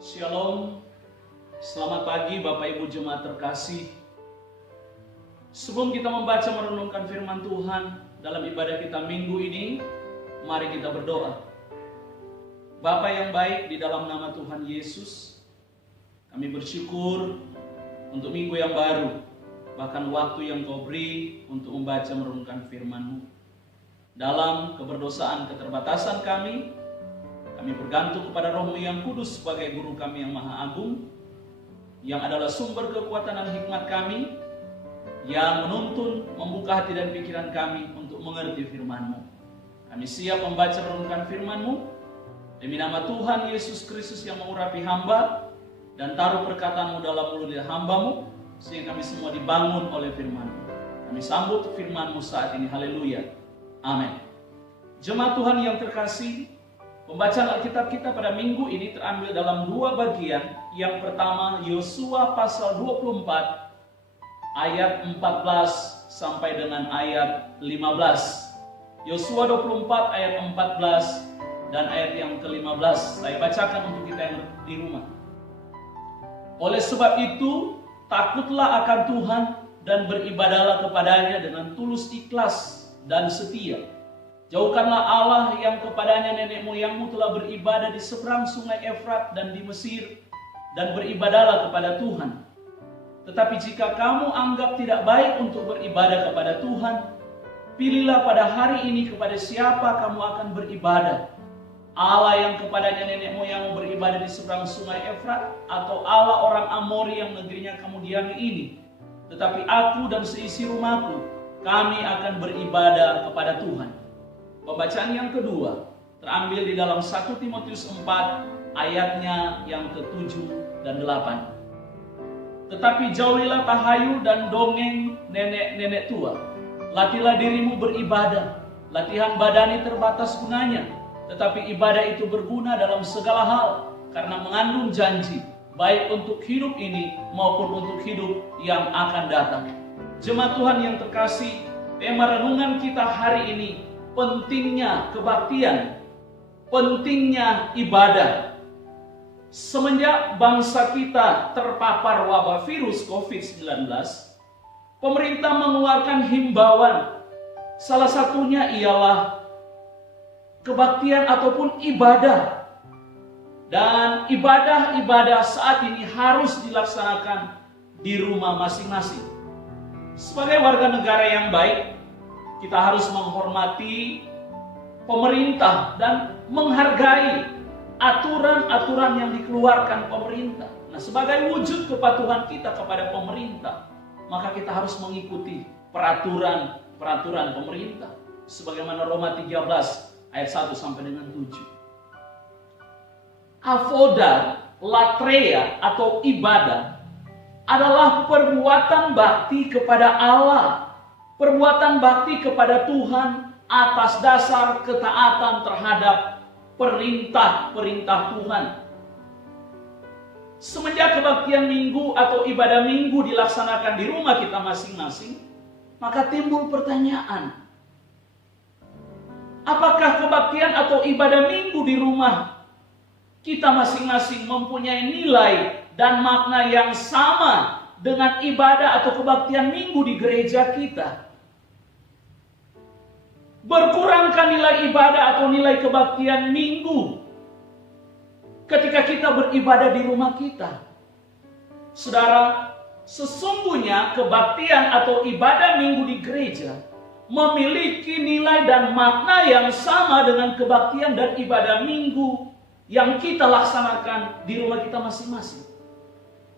Shalom, selamat pagi Bapak Ibu Jemaat terkasih. Sebelum kita membaca merenungkan firman Tuhan dalam ibadah kita minggu ini, mari kita berdoa. Bapa yang baik, di dalam nama Tuhan Yesus, kami bersyukur untuk minggu yang baru, bahkan waktu yang Kau beri untuk membaca merenungkan firman-Mu. Dalam keberdosaan keterbatasan kami bergantung kepada Roh-Mu yang kudus sebagai guru kami yang maha agung, yang adalah sumber kekuatan dan hikmat kami, yang menuntun, membuka hati dan pikiran kami untuk mengerti firman-Mu. Kami siap membaca merenungkan firman-Mu, demi nama Tuhan Yesus Kristus yang mengurapi hamba, dan taruh perkataan-Mu dalam mulut hamba-Mu, sehingga kami semua dibangun oleh firman-Mu. Kami sambut firman-Mu saat ini, haleluya, amin. Jemaat Tuhan yang terkasih, pembacaan Alkitab kita pada minggu ini terambil dalam dua bagian. Yang pertama, Yosua pasal 24 ayat 14 sampai dengan ayat 15. Yosua 24 ayat 14 dan ayat yang ke-15. Saya bacakan untuk kita yang di rumah. Oleh sebab itu, takutlah akan Tuhan dan beribadahlah kepadanya dengan tulus ikhlas dan setia. Jauhkanlah Allah yang kepadanya nenek moyangmu telah beribadah di seberang sungai Efrat dan di Mesir, dan beribadahlah kepada Tuhan. Tetapi jika kamu anggap tidak baik untuk beribadah kepada Tuhan, pilihlah pada hari ini kepada siapa kamu akan beribadah. Allah yang kepadanya nenek moyangmu beribadah di seberang sungai Efrat, atau Allah orang Amori yang negerinya kamu diami ini. Tetapi aku dan seisi rumahku, kami akan beribadah kepada Tuhan. Pembacaan yang kedua terambil di dalam 1 Timotius 4 ayatnya yang ke-7 dan 8. Tetapi jauhilah tahayul dan dongeng nenek-nenek tua. Latihlah dirimu beribadah. Latihan badani terbatas gunanya, tetapi ibadah itu berguna dalam segala hal, karena mengandung janji, baik untuk hidup ini maupun untuk hidup yang akan datang. Jemaat Tuhan yang terkasih, tema renungan kita hari ini, pentingnya kebaktian, pentingnya ibadah. Semenjak bangsa kita terpapar wabah virus COVID-19, pemerintah mengeluarkan himbauan. Salah satunya ialah kebaktian ataupun ibadah. Dan ibadah-ibadah saat ini harus dilaksanakan di rumah masing-masing. Sebagai warga negara yang baik, kita harus menghormati pemerintah dan menghargai aturan-aturan yang dikeluarkan pemerintah. Nah, sebagai wujud kepatuhan kita kepada pemerintah, maka kita harus mengikuti peraturan pemerintah. Sebagaimana Roma 13 ayat 1 sampai dengan 7. Avoda, latreia atau ibadah adalah perbuatan bakti kepada Allah. Perbuatan bakti kepada Tuhan atas dasar ketaatan terhadap perintah-perintah Tuhan. Semenjak kebaktian minggu atau ibadah minggu dilaksanakan di rumah kita masing-masing, maka timbul pertanyaan, apakah kebaktian atau ibadah minggu di rumah kita masing-masing mempunyai nilai dan makna yang sama dengan ibadah atau kebaktian minggu di gereja kita? Berkurangkah nilai ibadah atau nilai kebaktian minggu ketika kita beribadah di rumah kita? Saudara, sesungguhnya kebaktian atau ibadah minggu di gereja memiliki nilai dan makna yang sama dengan kebaktian dan ibadah minggu yang kita laksanakan di rumah kita masing-masing.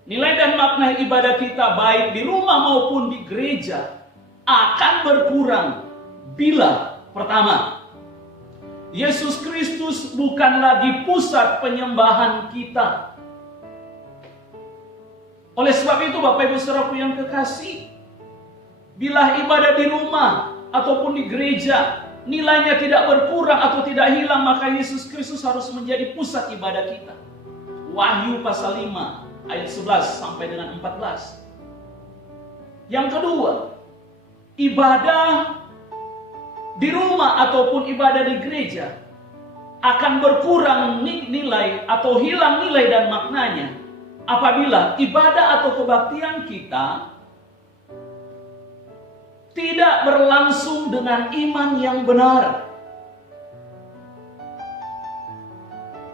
Nilai dan makna ibadah kita baik di rumah maupun di gereja akan berkurang bila, pertama, Yesus Kristus bukan lagi pusat penyembahan kita. Oleh sebab itu, Bapak Ibu Saudaraku yang kekasih, bila ibadah di rumah ataupun di gereja nilainya tidak berkurang atau tidak hilang, maka Yesus Kristus harus menjadi pusat ibadah kita. Wahyu pasal 5 ayat 11 sampai dengan 14. Yang kedua, ibadah di rumah ataupun ibadah di gereja akan berkurang nilai atau hilang nilai dan maknanya apabila ibadah atau kebaktian kita tidak berlangsung dengan iman yang benar.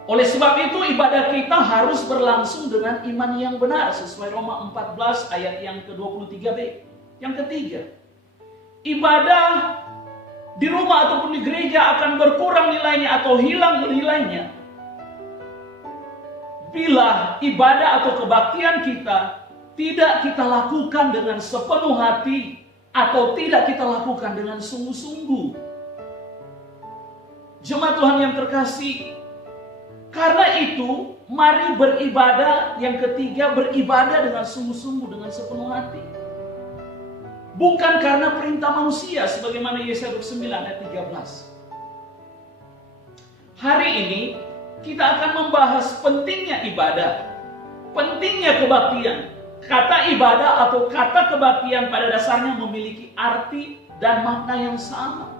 Oleh sebab itu ibadah kita harus berlangsung dengan iman yang benar sesuai Roma 14 ayat yang ke-23b. Yang ketiga, ibadah di rumah ataupun di gereja akan berkurang nilainya atau hilang nilainya bila ibadah atau kebaktian kita tidak kita lakukan dengan sepenuh hati atau tidak kita lakukan dengan sungguh-sungguh. Jemaat Tuhan yang terkasih, karena itu mari beribadah. Yang ketiga, beribadah dengan sungguh-sungguh, dengan sepenuh hati. Bukan karena perintah manusia sebagaimana Yesaya 29 ayat 13. Hari ini kita akan membahas pentingnya ibadah, pentingnya kebaktian. Kata ibadah atau kata kebaktian pada dasarnya memiliki arti dan makna yang sama.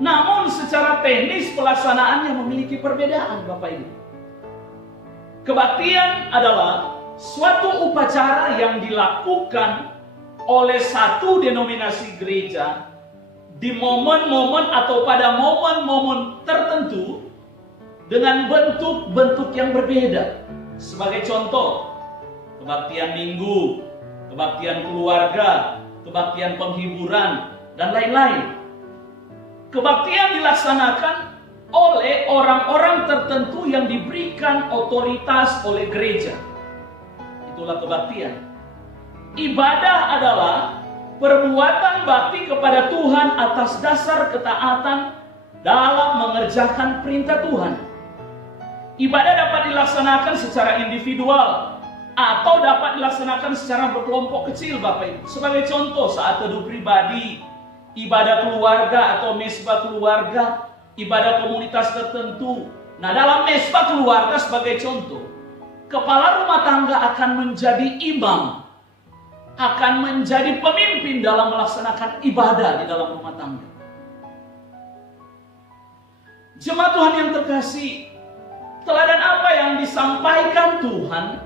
Namun secara teknis pelaksanaannya memiliki perbedaan, Bapak Ibu. Kebaktian adalah suatu upacara yang dilakukan oleh satu denominasi gereja di momen-momen atau pada momen-momen tertentu dengan bentuk-bentuk yang berbeda. Sebagai contoh, kebaktian minggu, kebaktian keluarga, kebaktian penghiburan, dan lain-lain. Kebaktian dilaksanakan oleh orang-orang tertentu yang diberikan otoritas oleh gereja. Itulah kebaktian. Ibadah adalah perbuatan bakti kepada Tuhan atas dasar ketaatan dalam mengerjakan perintah Tuhan. Ibadah dapat dilaksanakan secara individual atau dapat dilaksanakan secara berkelompok kecil, Bapak Ibu. Sebagai contoh, saat teduh pribadi, ibadah keluarga atau mesbah keluarga, ibadah komunitas tertentu. Nah, dalam mesbah keluarga sebagai contoh, kepala rumah tangga akan menjadi imam, akan menjadi pemimpin dalam melaksanakan ibadah di dalam rumah tangga. Jemaat Tuhan yang terkasih, teladan apa yang disampaikan Tuhan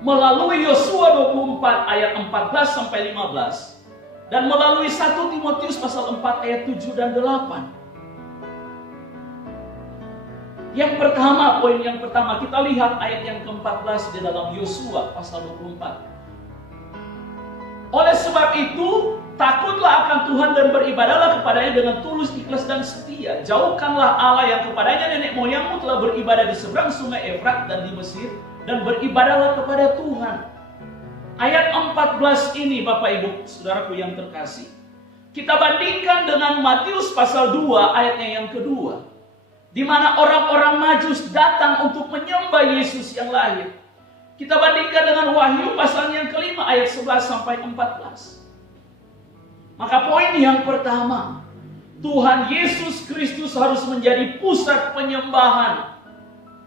melalui Yosua 24 ayat 14 sampai 15 dan melalui 1 Timotius pasal 4 ayat 7 dan 8. Yang pertama, poin yang pertama, kita lihat ayat yang ke-14 di dalam Yosua pasal 24. Oleh sebab itu, takutlah akan Tuhan dan beribadahlah kepadanya dengan tulus, ikhlas, dan setia. Jauhkanlah Allah yang kepadanya nenek moyangmu telah beribadah di seberang sungai Efrat dan di Mesir, dan beribadahlah kepada Tuhan. Ayat 14 ini, Bapak Ibu, saudaraku yang terkasih, kita bandingkan dengan Matius pasal 2 ayatnya yang kedua, di mana orang-orang Majus datang untuk menyembah Yesus yang lahir. Kita bandingkan dengan Wahyu pasal yang kelima ayat 11 sampai 14. Maka poin yang pertama, Tuhan Yesus Kristus harus menjadi pusat penyembahan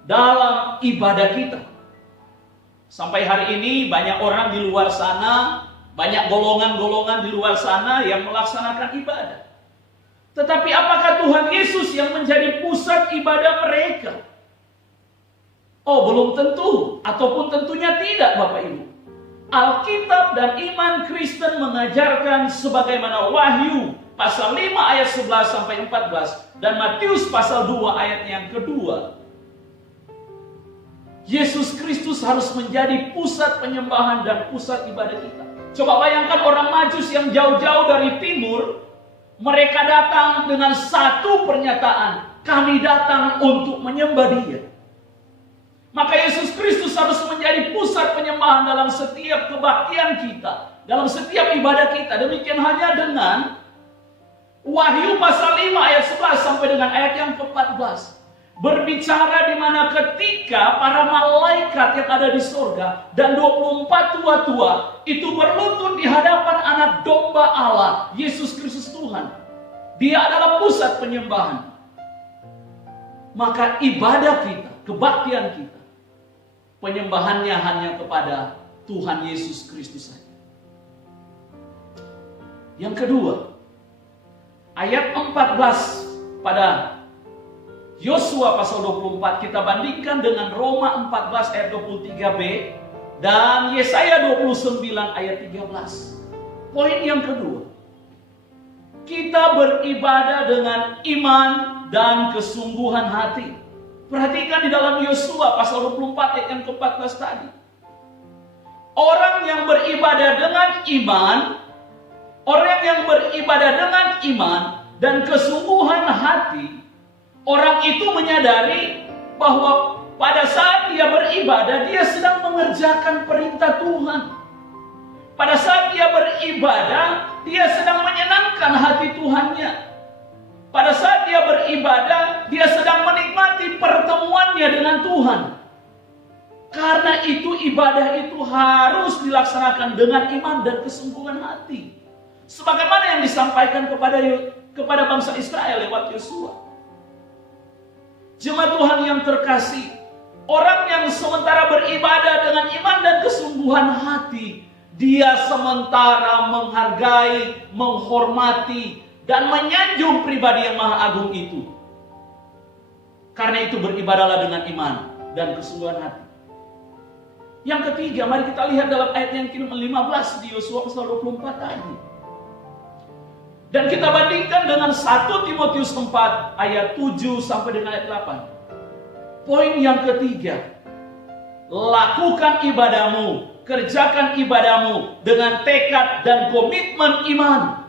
dalam ibadah kita. Sampai hari ini banyak orang di luar sana, banyak golongan-golongan di luar sana yang melaksanakan ibadah. Tetapi apakah Tuhan Yesus yang menjadi pusat ibadah mereka? Oh, belum tentu, ataupun tentunya tidak, Bapak Ibu. Alkitab dan iman Kristen mengajarkan sebagaimana Wahyu pasal 5 ayat 11 sampai 14 dan Matius pasal 2 ayat yang kedua. Yesus Kristus harus menjadi pusat penyembahan dan pusat ibadah kita. Coba bayangkan orang Majus yang jauh-jauh dari timur, mereka datang dengan satu pernyataan, kami datang untuk menyembah Dia. Maka Yesus Kristus harus menjadi pusat penyembahan dalam setiap kebaktian kita, dalam setiap ibadah kita. Demikian hanya dengan Wahyu pasal 5 ayat 11 sampai dengan ayat yang ke-14. Berbicara di mana ketika para malaikat yang ada di surga dan 24 tua-tua itu berlutut di hadapan anak domba Allah, Yesus Kristus Tuhan. Dia adalah pusat penyembahan. Maka ibadah kita, kebaktian kita, penyembahannya hanya kepada Tuhan Yesus Kristus saja. Yang kedua, ayat 14 pada Yosua pasal 24 kita bandingkan dengan Roma 14 ayat 23b dan Yesaya 29 ayat 13. Poin yang kedua, kita beribadah dengan iman dan kesungguhan hati. Perhatikan di dalam Yosua pasal 24 ayat yang ke-14 tadi. Orang yang beribadah dengan iman, orang yang beribadah dengan iman dan kesungguhan hati, orang itu menyadari bahwa pada saat dia beribadah, dia sedang mengerjakan perintah Tuhan. Pada saat dia beribadah, dia sedang menyenangkan hati Tuhannya. Pada saat dia beribadah, dia sedang menikmati pertemuannya dengan Tuhan. Karena itu ibadah itu harus dilaksanakan dengan iman dan kesungguhan hati. Sebagaimana yang disampaikan kepada bangsa Israel lewat Yosua. Jemaat Tuhan yang terkasih, orang yang sementara beribadah dengan iman dan kesungguhan hati, dia sementara menghargai, menghormati, dan menyanjung pribadi yang maha agung itu. Karena itu beribadahlah dengan iman dan kesungguhan hati. Yang ketiga, mari kita lihat dalam ayat yang ke-15 di Yosua pasal 24 tadi. Dan kita bandingkan dengan 1 Timotius 4 ayat 7 sampai dengan ayat 8. Poin yang ketiga, lakukan ibadahmu, kerjakan ibadahmu dengan tekad dan komitmen iman.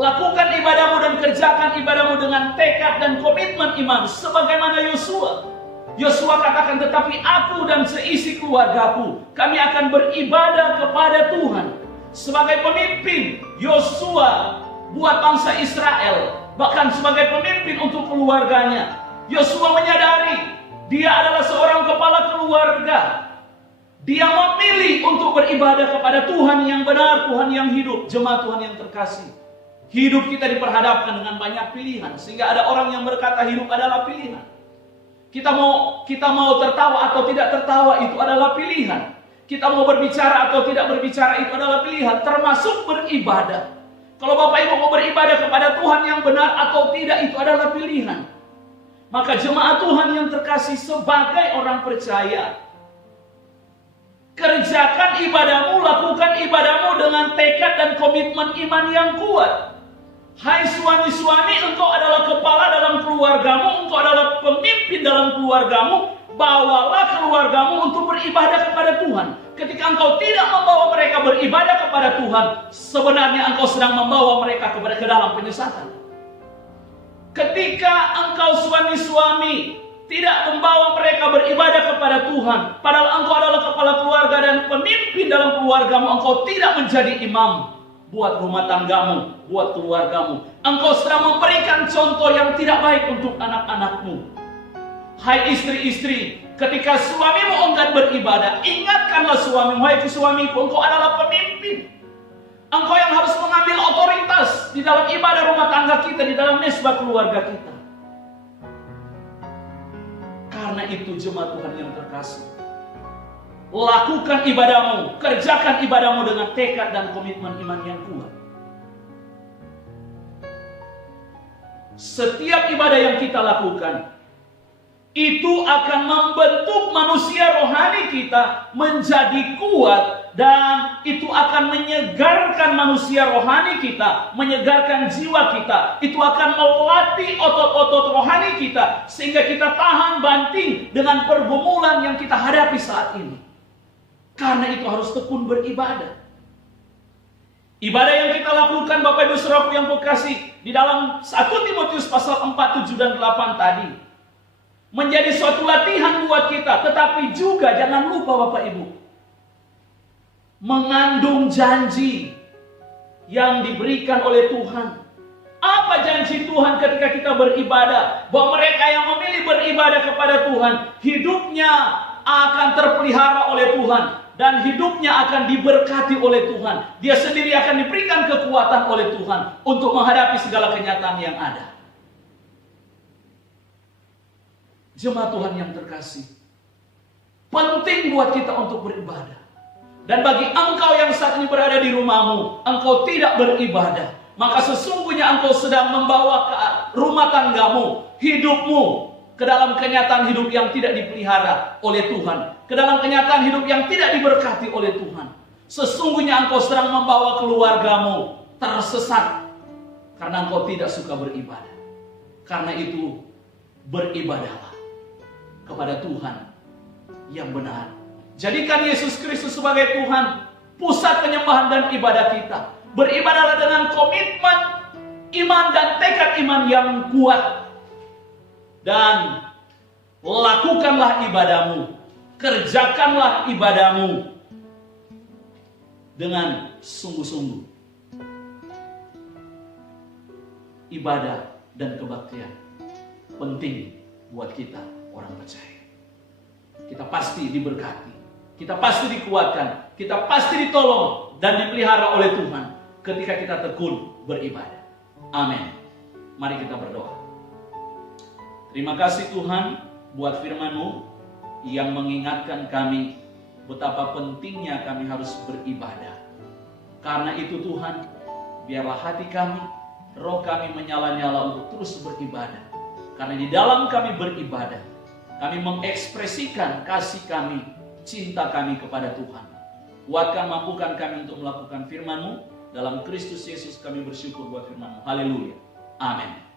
Lakukan ibadahmu dan kerjakan ibadahmu dengan tekad dan komitmen iman. Sebagaimana Yosua. Yosua katakan, tetapi aku dan seisi keluargaku, kami akan beribadah kepada Tuhan. Sebagai pemimpin, Yosua buat bangsa Israel, bahkan sebagai pemimpin untuk keluarganya, Yosua menyadari dia adalah seorang kepala keluarga. Dia memilih untuk beribadah kepada Tuhan yang benar, Tuhan yang hidup. Jemaat Tuhan yang terkasih, hidup kita diperhadapkan dengan banyak pilihan, sehingga ada orang yang berkata hidup adalah pilihan. Kita mau tertawa atau tidak tertawa, itu adalah pilihan. Kita mau berbicara atau tidak berbicara, itu adalah pilihan, termasuk beribadah. Kalau Bapak Ibu mau beribadah kepada Tuhan yang benar atau tidak, itu adalah pilihan. Maka jemaat Tuhan yang terkasih, sebagai orang percaya, kerjakan ibadahmu, lakukan ibadahmu dengan tekad dan komitmen iman yang kuat. Hai suami-suami, engkau adalah kepala dalam keluargamu, engkau adalah pemimpin dalam keluargamu. Bawalah keluargamu untuk beribadah kepada Tuhan. Ketika engkau tidak membawa mereka beribadah kepada Tuhan, sebenarnya engkau sedang membawa mereka ke dalam penyesatan. Ketika engkau suami-suami tidak membawa mereka beribadah kepada Tuhan, padahal engkau adalah kepala keluarga dan pemimpin dalam keluargamu, engkau tidak menjadi imam buat rumah tanggamu, buat keluargamu. Engkau sedang memberikan contoh yang tidak baik untuk anak-anakmu. Hai istri-istri, ketika suamimu enggan beribadah, ingatkanlah suamimu, hai suamiku, engkau adalah pemimpin. Engkau yang harus mengambil otoritas di dalam ibadah rumah tangga kita, di dalam mesbah keluarga kita. Karena itu jemaat Tuhan yang terkasih, lakukan ibadahmu, kerjakan ibadahmu dengan tekad dan komitmen iman yang kuat. Setiap ibadah yang kita lakukan, itu akan membentuk manusia rohani kita menjadi kuat, dan itu akan menyegarkan manusia rohani kita, menyegarkan jiwa kita. Itu akan melatih otot-otot rohani kita sehingga kita tahan banting dengan pergumulan yang kita hadapi saat ini. Karena itu harus tekun beribadah. Ibadah yang kita lakukan, Bapak Ibu Saudaraku yang kekasih, di dalam 1 Timotius pasal 4, 7 dan 8 tadi, menjadi suatu latihan buat kita. Tetapi juga jangan lupa Bapak Ibu, mengandung janji yang diberikan oleh Tuhan. Apa janji Tuhan ketika kita beribadah? Bahwa mereka yang memilih beribadah kepada Tuhan, hidupnya akan terpelihara oleh Tuhan, dan hidupnya akan diberkati oleh Tuhan. Dia sendiri akan diberikan kekuatan oleh Tuhan untuk menghadapi segala kenyataan yang ada. Jemaat Tuhan yang terkasih, penting buat kita untuk beribadah. Dan bagi engkau yang saat ini berada di rumahmu, engkau tidak beribadah, maka sesungguhnya engkau sedang membawa ke rumah tanggamu, hidupmu, ke dalam kenyataan hidup yang tidak dipelihara oleh Tuhan, ke dalam kenyataan hidup yang tidak diberkati oleh Tuhan. Sesungguhnya engkau sedang membawa keluargamu tersesat karena engkau tidak suka beribadah. Karena itu, beribadahlah kepada Tuhan yang benar. Jadikan Yesus Kristus sebagai Tuhan, pusat penyembahan dan ibadah kita. Beribadahlah dengan komitmen iman dan tekad iman yang kuat. Dan lakukanlah ibadahmu, kerjakanlah ibadahmu dengan sungguh-sungguh. Ibadah dan kebaktian penting buat kita orang percaya. Kita pasti diberkati, kita pasti dikuatkan, kita pasti ditolong dan dipelihara oleh Tuhan ketika kita tekun beribadah. Amin. Mari kita berdoa. Terima kasih Tuhan buat firman-Mu yang mengingatkan kami betapa pentingnya kami harus beribadah. Karena itu Tuhan, biarlah hati kami, roh kami menyala-nyala untuk terus beribadah. Karena di dalam kami beribadah, kami mengekspresikan kasih kami, cinta kami kepada Tuhan. Kuatkan, mampukan kami untuk melakukan firman-Mu. Dalam Kristus Yesus kami bersyukur buat firman-Mu. Haleluya. Amin.